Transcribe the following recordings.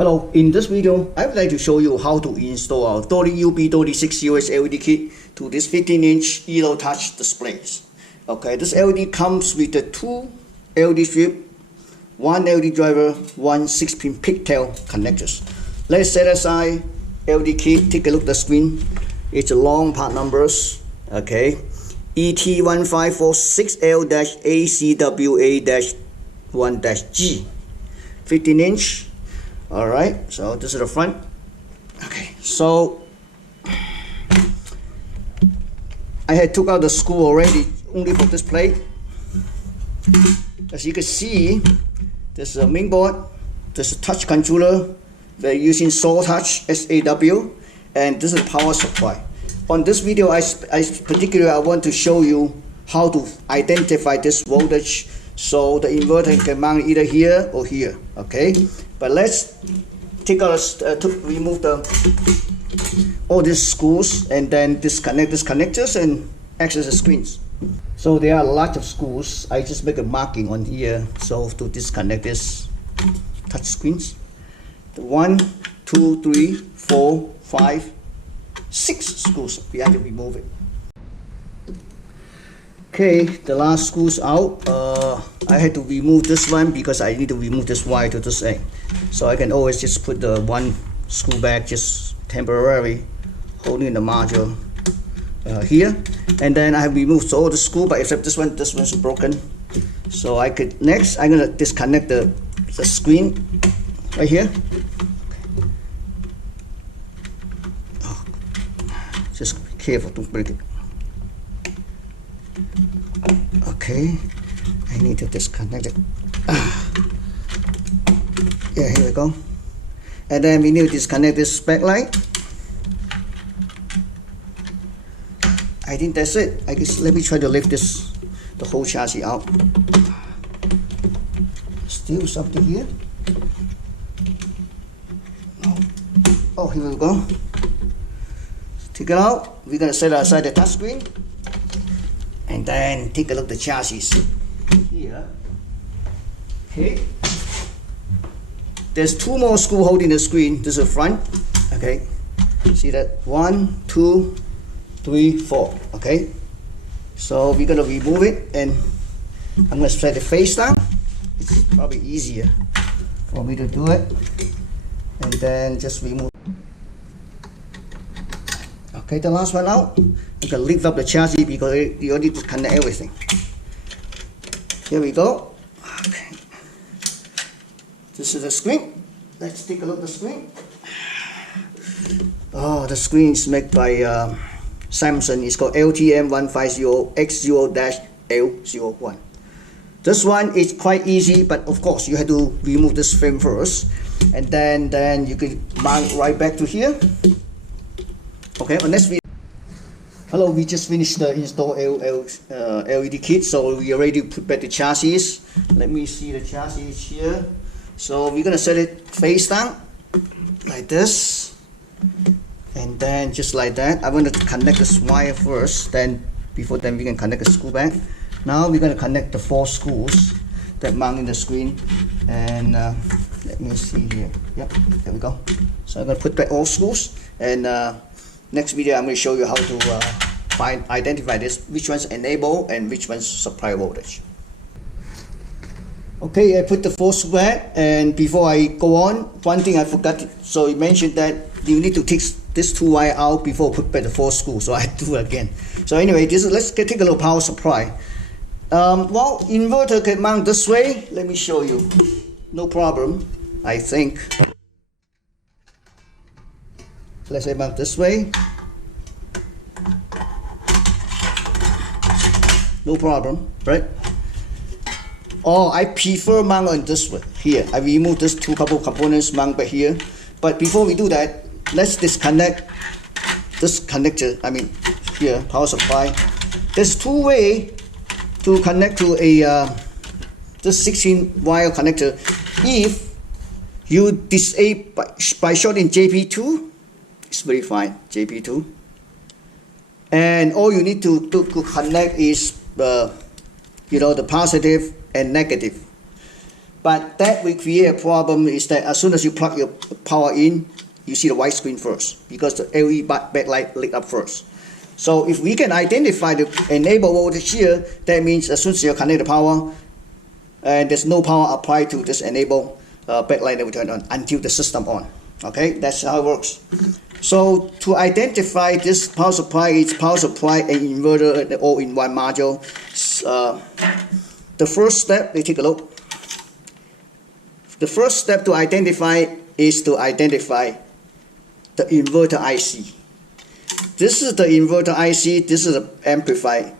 Hello, in this video, I would like to show you how to install our 30UB36US LED kit to this 15-inch Elo touch displays. Okay, this LED comes with the two LED strip, one LED driver, one 6-pin pigtail connectors. Let's set aside LED kit, take a look at the screen. It's a long part numbers, okay. ET1546L-8CWA-1-G, 15-inch. All right, so this is the front. Okay, so I had took out the screw already, only for this plate. As you can see, this is a main board, this is a touch controller. They're using SAW Touch SAW, and this is the power supply. On this video, I want to show you how to identify this voltage, so the inverter can mount either here or here. Okay, but let's take out remove all these screws and then disconnect these connectors and access the screens. So there are a lot of screws. I just make a marking on here so to disconnect this touch screens. 1, 2, 3, 4, 5, 6 screws. We have to remove it. Okay, the last screws out. I had to remove this one because I need to remove this wire to this end. So I can always just put the one screw back, just temporarily holding the module here. And then I have removed all the screw, but except this one's broken. So I could next I'm gonna disconnect the screen right here. Oh, just be careful, don't break it. Okay, I need to disconnect it. Yeah, here we go. And then we need to disconnect this backlight. I think that's it. I guess let me try to lift the whole chassis out. Still something here. Oh, here we go. Take it out. We're gonna set aside the touchscreen. And then take a look at the chassis here. Okay. There's two more screws holding the screen. This is the front. Okay. See that? 1, 2, 3, 4. Okay. So we're gonna remove it, and I'm gonna set it face down. It's probably easier for me to do it. And then just remove. Okay, the last one out. You can lift up the chassis because you need to connect everything. Here we go. Okay. This is the screen. Let's take a look at the screen. Oh, the screen is made by Samsung. It's called LTM150X0-L01. This one is quite easy, but of course you have to remove this frame first, and then you can mount right back to here. Okay, on next video. Hello, we just finished the install LED kit, so we already put back the chassis. Let me see the chassis here. So we're gonna set it face down like this, and then just like that. I want to connect this wire first. Then before then we can connect the screw back. Now we're gonna connect the 4 screws that mount in the screen, and let me see here. Yep, there we go. So I'm gonna put back all screws, and next video I'm going to show you how to identify this, which one's enable and which one's supply voltage. Okay, I put the 4 screws back, and before I go on, one thing I forgot. So you mentioned that you need to take this 2 wire out before put back the 4 screws. So I do it again. So anyway, let's take a look power supply. Well, inverter can mount this way. Let me show you. No problem, I think. Let's say mount this way. No problem, right? Or I prefer mount on this way. Here, I remove this 2 components, mount back here. But before we do that, let's disconnect this connector. I mean, here, power supply. There's 2 ways to connect to a this 16 wire connector. If you disable by shorting JP2. It's very fine, JP2. And all you need to connect is the positive and negative. But that will create a problem is that as soon as you plug your power in, you see the white screen first because the LED backlight lit up first. So if we can identify the enable voltage here, that means as soon as you connect the power, and there's no power applied to this enable backlight that will turn on until the system on. Okay, that's how it works. So to identify this power supply, it's power supply and inverter and all-in-one module. The first step, let's take a look. The first step to identify is to identify the inverter IC. This is the inverter IC. This is the amplifier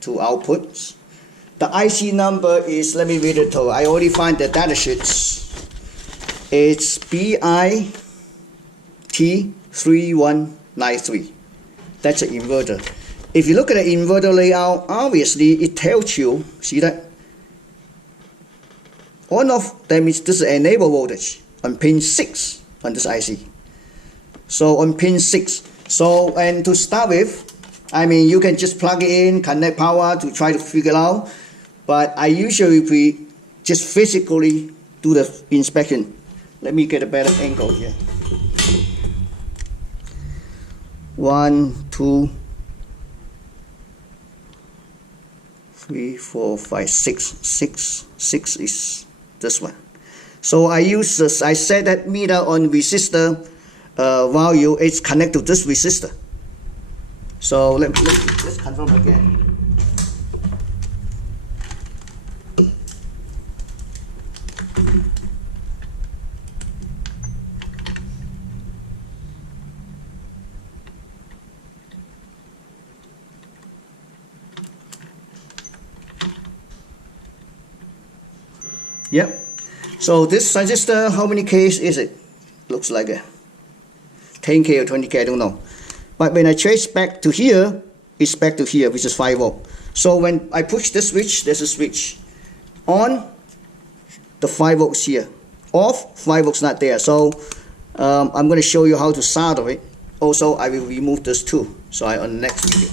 to outputs. The IC number is, let me read it to you. I already find the data sheets. It's BIT3193. That's an inverter. If you look at the inverter layout, obviously it tells you, see that? On off, that means this is enable voltage on pin 6 on this IC. So on pin 6. So, and to start with, I mean, you can just plug it in, connect power to try to figure out. But I usually just physically do the inspection. Let me get a better angle here. 1, 2, 3, 4, 5, 6. 6 is this one. So I use this, I set that meter on resistor value. It's connected to this resistor. So let's confirm again. Yep. So this transistor, how many Ks is it? Looks like a 10K or 20K, I don't know. But when I trace back to here, it's back to here, which is 5 volt. So when I push this switch, there's a switch. On, the 5 volts here. Off, 5 volts not there. So I'm going to show you how to solder it. Also, I will remove this too. So on the next video.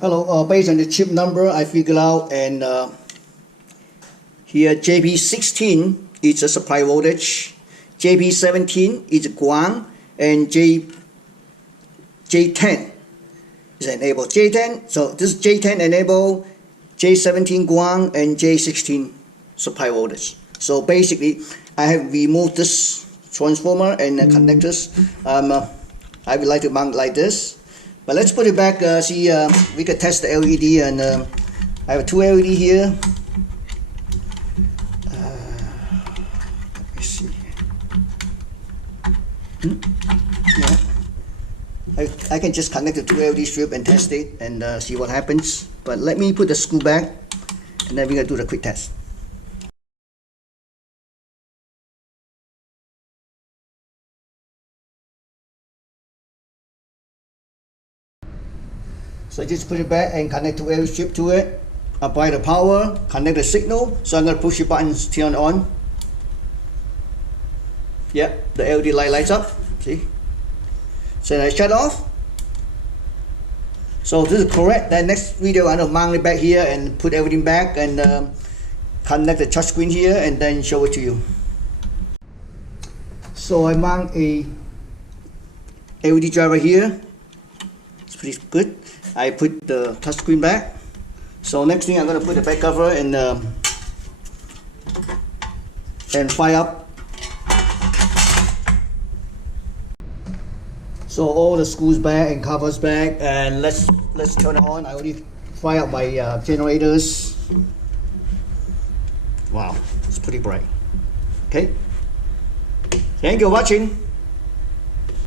Hello, based on the chip number, I figured out, and here JP16 is a supply voltage, JP17 is ground, and J10 is enable. J10, so this is J10 enable, J17 ground, and J16 supply voltage. So basically, I have removed this transformer and the connectors. I would like to mount like this. But let's put it back, see, we can test the LED, and I have 2 LED here. Let me see. Yeah. I can just connect the 2 LED strip and test it and see what happens. But let me put the screw back, and then we're going to do the quick test. So just put it back and connect the LED strip to it. Apply the power, connect the signal. So I'm going to push the buttons, turn on. Yep, the LED light lights up. See? So I shut off. So this is correct. Then next video I'm going to mount it back here and put everything back and connect the touch screen here and then show it to you. So I mount a LED driver here. It's pretty good. I put the touchscreen back. So next thing I'm going to put the back cover and fire up. So all the screws back and covers back, and let's turn it on. I already fire up my generators. Wow, it's pretty bright. Okay. Thank you for watching.